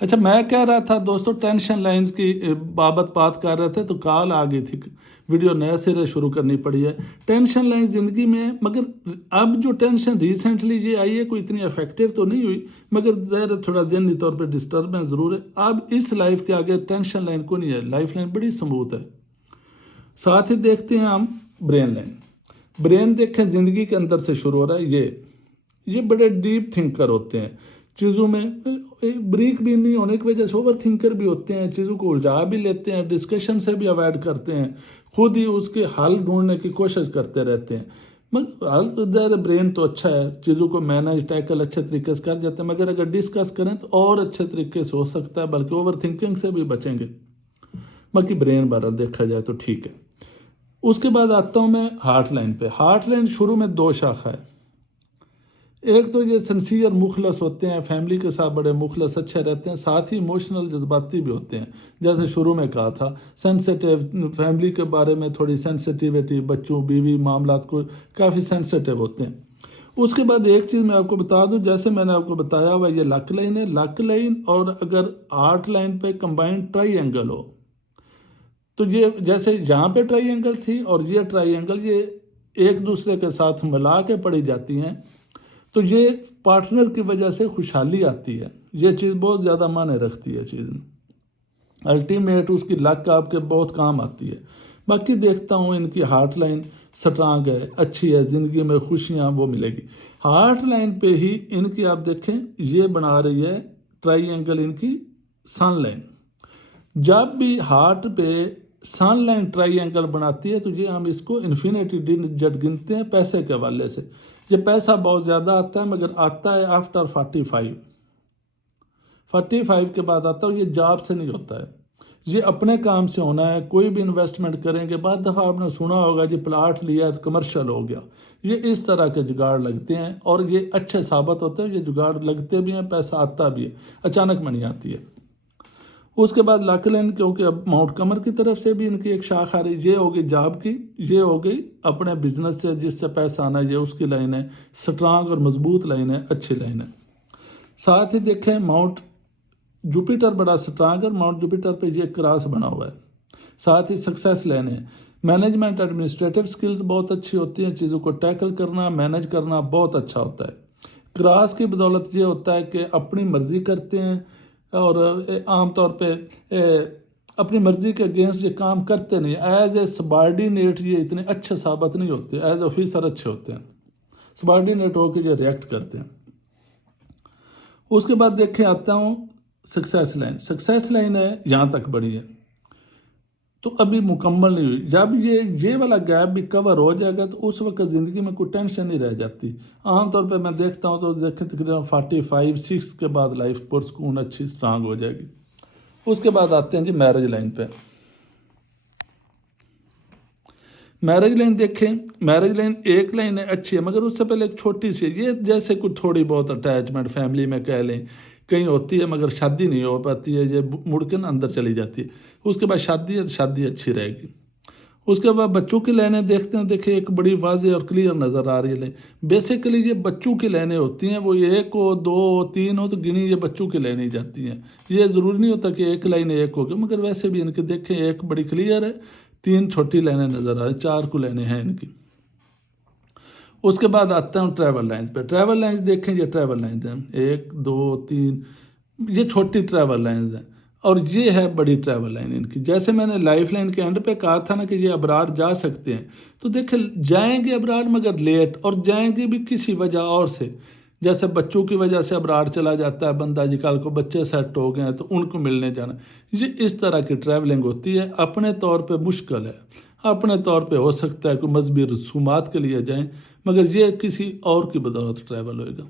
اچھا میں کہہ رہا تھا دوستو ٹینشن لائنز کی بابت بات کر رہے تھے تو کال آ گئی تھی، ویڈیو نئے سرے شروع کرنی پڑی ہے۔ ٹینشن لائن زندگی میں ہے، مگر اب جو ٹینشن ریسنٹلی یہ آئی ہے کوئی اتنی افیکٹو تو نہیں ہوئی، مگر ظاہر تھوڑا ذہنی طور پہ ڈسٹربنس ضرور ہے۔ اب اس لائف کے آگے ٹینشن لائن کو نہیں ہے، لائف لائن بڑی سموتھ ہے۔ ساتھ ہی دیکھتے ہیں ہم برین لائن۔ برین دیکھیں زندگی کے اندر سے شروع ہو رہا ہے، یہ بڑے ڈیپ تھنکر ہوتے ہیں چیزوں میں، بریک بھی نہیں ہونے کی وجہ سے اوور تھنکر بھی ہوتے ہیں، چیزوں کو الجھا بھی لیتے ہیں، ڈسکشن سے بھی اوائڈ کرتے ہیں، خود ہی اس کے حل ڈھونڈنے کی کوشش کرتے رہتے ہیں۔ مگر برین تو اچھا ہے، چیزوں کو مینج ٹیکل اچھے طریقے سے کر جاتے ہیں، مگر اگر ڈسکس کریں تو اور اچھے طریقے سے ہو سکتا ہے، بلکہ اوور تھنکنگ سے بھی بچیں گے۔ باقی برین بہرحال دیکھا جائے تو ٹھیک ہے۔ اس کے بعد آتا ہوں میں ہارٹ لائن پہ۔ ہارٹ لائن شروع میں دو شاخہ ہے، ایک تو یہ سنسیئر مخلص ہوتے ہیں، فیملی کے ساتھ بڑے مخلص اچھے رہتے ہیں، ساتھ ہی ایموشنل جذباتی بھی ہوتے ہیں، جیسے شروع میں کہا تھا سینسیٹیو، فیملی کے بارے میں تھوڑی سینسیٹیوٹی، بچوں بیوی معاملات کو کافی سینسیٹیو ہوتے ہیں۔ اس کے بعد ایک چیز میں آپ کو بتا دوں، جیسے میں نے آپ کو بتایا ہوا یہ لک لائن ہے، لک لائن اور اگر ہارٹ لائن پہ کمبائنڈ ٹرائی اینگل ہو تو یہ جیسے یہاں پہ ٹرائی اینگل تھی اور یہ ٹرائی اینگل یہ ایک دوسرے کے ساتھ ملا کے پڑھی جاتی ہیں تو یہ پارٹنر کی وجہ سے خوشحالی آتی ہے، یہ چیز بہت زیادہ معنی رکھتی ہے چیز میں، الٹیمیٹ اس کی لک آپ کے بہت کام آتی ہے۔ باقی دیکھتا ہوں ان کی ہارٹ لائن سٹرانگ ہے، اچھی ہے، زندگی میں خوشیاں وہ ملے گی۔ ہارٹ لائن پہ ہی ان کی آپ دیکھیں یہ بنا رہی ہے ٹرائی اینگل ان کی سن لائن۔ جب بھی ہارٹ پہ سن لائن ٹرائی اینگل بناتی ہے تو یہ ہم اس کو انفینیٹی ڈیجٹ گنتے ہیں پیسے کے حوالے سے۔ یہ پیسہ بہت زیادہ آتا ہے مگر آتا ہے آفٹر 45 کے بعد آتا ہے، یہ جاب سے نہیں ہوتا ہے، یہ اپنے کام سے ہونا ہے۔ کوئی بھی انویسٹمنٹ کریں گے، بعض دفعہ آپ نے سنا ہوگا جی پلاٹ لیا تو کمرشل ہو گیا، یہ اس طرح کے جگاڑ لگتے ہیں اور یہ اچھے ثابت ہوتے ہیں، یہ جگاڑ لگتے بھی ہیں، پیسہ آتا بھی ہے، اچانک میں نہیں آتی ہے۔ اس کے بعد لک لائن، کیونکہ اب ماؤنٹ کمر کی طرف سے بھی ان کی ایک شاخ آ رہی، یہ ہوگی جاب کی، یہ ہوگی اپنے بزنس سے جس سے پیسہ آنا ہے، یہ اس کی لائن ہے، سٹرانگ اور مضبوط لائن ہے، اچھی لائن ہے۔ ساتھ ہی دیکھیں ماؤنٹ جوپیٹر بڑا سٹرانگ ہے، ماؤنٹ جوپیٹر پہ یہ کراس بنا ہوا ہے۔ ساتھ ہی سکسیس لائن ہے، مینجمنٹ ایڈمنسٹریٹو سکلز بہت اچھی ہوتی ہیں، چیزوں کو ٹیکل کرنا مینج کرنا بہت اچھا ہوتا ہے۔ کراس کی بدولت یہ ہوتا ہے کہ اپنی مرضی کرتے ہیں اور عام طور پہ اپنی مرضی کے اگینسٹ یہ کام کرتے نہیں، ایز اے سبارڈینیٹ یہ اتنے اچھے ثابت نہیں ہوتے، ایز آفیسر اچھے ہوتے ہیں، سبارڈینیٹ ہو کے یہ ریئیکٹ کرتے ہیں۔ اس کے بعد دیکھیں آتا ہوں سکسیس لائن۔ سکسیس لائن ہے یہاں تک بڑی ہے تو ابھی مکمل نہیں ہوئی، جب یہ والا گیپ بھی کور ہو جائے گا تو اس وقت زندگی میں کوئی ٹینشن نہیں رہ جاتی۔ عام طور پہ میں دیکھتا ہوں تو دیکھیں تقریباً 45-46 کے بعد لائف پرسکون اچھی سٹرانگ ہو جائے گی۔ اس کے بعد آتے ہیں جی میرج لائن پہ۔ میرج لائن دیکھیں، میرج لائن ایک لائن ہے اچھی ہے مگر اس سے پہلے ایک چھوٹی سی، یہ جیسے کوئی تھوڑی بہت اٹیچمنٹ فیملی میں کہہ لیں کہیں ہوتی ہے مگر شادی نہیں ہو پاتی ہے، یہ مڑ کے اندر چلی جاتی ہے۔ اس کے بعد شادی ہے تو شادی اچھی رہے گی۔ اس کے بعد بچوں کی لائنیں دیکھتے ہیں، دیکھیں ایک بڑی واضح اور کلیئر نظر آ رہی ہے لائن۔ بیسیکلی یہ بچوں کی لائنیں ہوتی ہیں، وہ ایک ہو دو ہو تین ہو تو گنی یہ بچوں کی لائنیں جاتی ہیں، یہ ضروری نہیں ہوتا کہ ایک لائن ایک ہوگی، مگر ویسے بھی ان کے دیکھیں ایک بڑی کلیئر ہے، تین چھوٹی لائنیں نظر آ رہی ہیں، 4 کو لائنیں ہیں ان کی۔ اس کے بعد آتا ہوں ٹریول لائنز پہ۔ ٹریول لائنز دیکھیں، یہ ٹریول لائنز ہیں 1 2 3، یہ چھوٹی ٹریول لائنز ہیں اور یہ ہے بڑی ٹریول لائن ان کی۔ جیسے میں نے لائف لائن کے اینڈ پہ کہا تھا نا کہ یہ ابرار جا سکتے ہیں، تو دیکھیں جائیں گے ابرار مگر لیٹ، اور جائیں گے بھی کسی وجہ اور سے، جیسے بچوں کی وجہ سے ابرار چلا جاتا ہے بندہ، جی کل کو بچے سیٹ ہو گئے ہیں تو ان کو ملنے جانا، یہ اس طرح کی ٹریولنگ ہوتی ہے۔ اپنے طور پہ مشکل ہے، اپنے طور پہ ہو سکتا ہے کوئی مذہبی رسومات کے لیے جائیں، مگر یہ کسی اور کی بدولت ٹریول ہوئے گا۔